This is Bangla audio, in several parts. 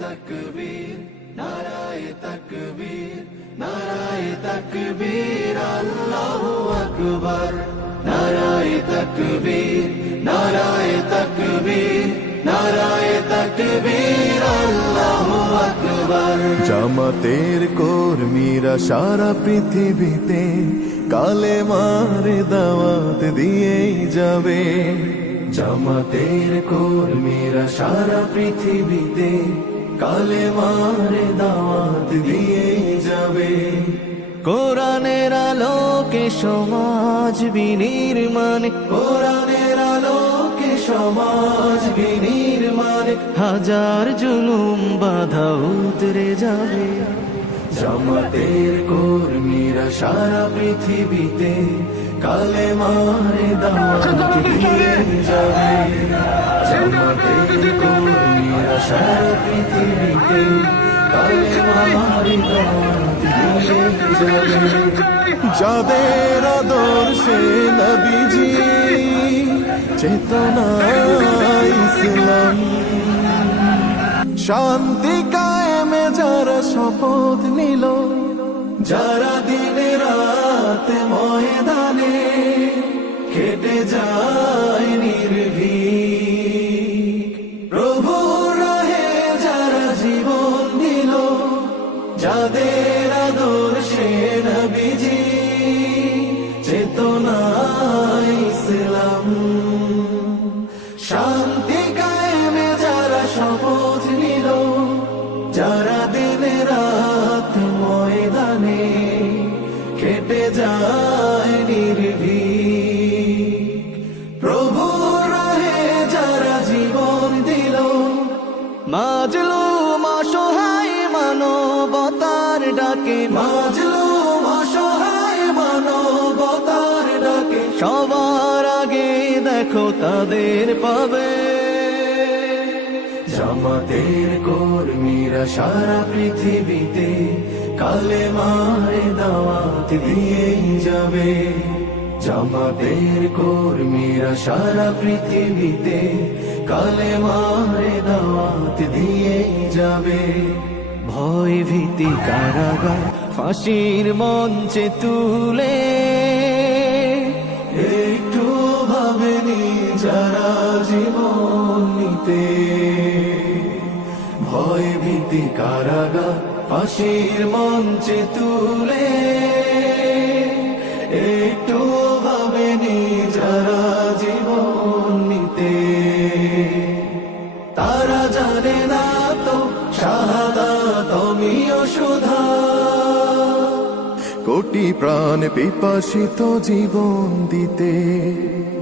তাকবীর নারায়ে তাকবীর নারায়ে তাকবীর আল্লাহু আকবার নারায়ে তাকবীর নারায়ে তাকবীর নারায়ে তাকবীর আল্লাহু আকবার। জামাতের কর্মীরা সারা পৃথিবীতে কালেমার দাওয়াত দিয়েই যাবে। জামাতের কর্মীরা সারা পৃথিবীতে কালেমার দাওয়াত দিয়েই যাবে। কোরআনের আলোকে সমাজ বিনির্মাণ, কোরআনের আলোকে সমাজ বিনির্মাণ, হাজার জুলুম বাধা উতরে যাবে। জামাতের কর্মীরা সারা পৃথিবীতে কালেমার দাওয়াত দিয়ে যাবে। জামাতের কর্মীরা সারা পৃথিবীতে কালেমার দাওয়াত দিয়ে যাবে। যাদের আদর্শে নবীজি চেতনা ইসলাম, শান্তি কায়েমে যারা শপথ নিল, যারা দিনে রাত ময়দানে কেটে যায় নির্ভীক, প্রভুর রাহে যারা জীবন দিল, যাদের আদর্শে নবীজি চেতনা ইসলাম, শান্তি কায়েমে যারা শপথ নিল, যারা দিনে রাত ময়দানে কেটে যায় নির্ভীক, প্রভুর রাহে যারা জীবন দিল, মাজলুম অসহায় মানবতার ডাকে, মাজলুম অসহায় মানবতার ডাকে, সবার আগে দেখো তাদের পাবে। জামাতের কর্মীরা সারা পৃথিবীতে কালেমার দাওয়াত দিয়েই যাবে। জামাতের কর্মীরা সারা পৃথিবীতে কালেমার দাওয়াত দিয়েই যাবে। ভয় ভীতি কারাগার ফাঁসির মঞ্চে তুলে, একটু ভাবেনি যারা জীবন নিতে, ভয় ভীতি কারাগার ফাঁসির মঞ্চে তুলে, একটু ভাবেনি যারা জীবন নিতে, তারা জানে না তো শাহাদাত অমিয় সুধা, কোটি প্রাণ পিপাসিত জীবন দিতে,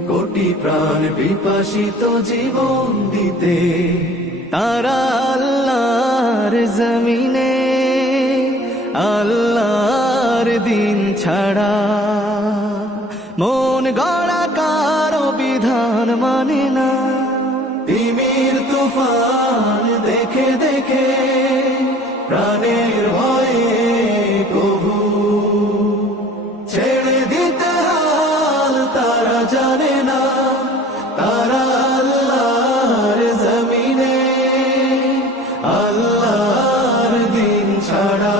কোটি প্রাণ বিপাসিত জীবন দিতে, তারা আল্লাহর জমিনে আল্লাহর দিন ছাড়া মন গড়া কারো বিধান মানে না। তিমির তুফান দেখে দেখে প্রাণের ভয়ে কবু ছেড়ে দিতে হাল তারা জানে না, তারা আল্লাহর জমিনে আল্লাহর দিন ছাড়া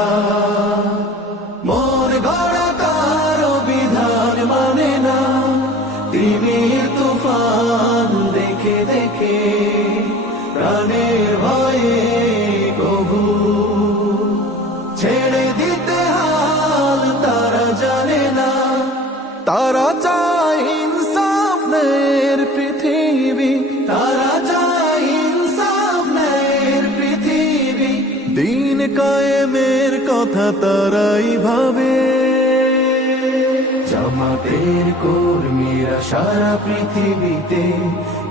মন গড়া কারো বিধান মানে না। তিমির তুফান দেখে দেখে প্রাণের ভয়ে কবু ছেড়ে দিতে হাল তারা জানে না, তারা চায় ইনসাফ ন্যায়ের পৃথিবী, তারা চায় ইনসাফ ন্যায়ের পৃথিবী, দিন কায়েমের কথা তারাই ভাবে। জামাতের কর্মীরা সারা পৃথিবীতে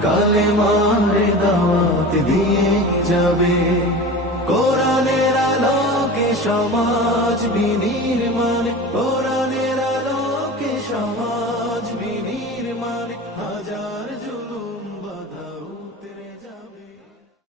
কালেমার দাওয়াত দিয়ে যাবে। কোরআনের আলোকে সমাজ বিনির্মাণ, কোরআনের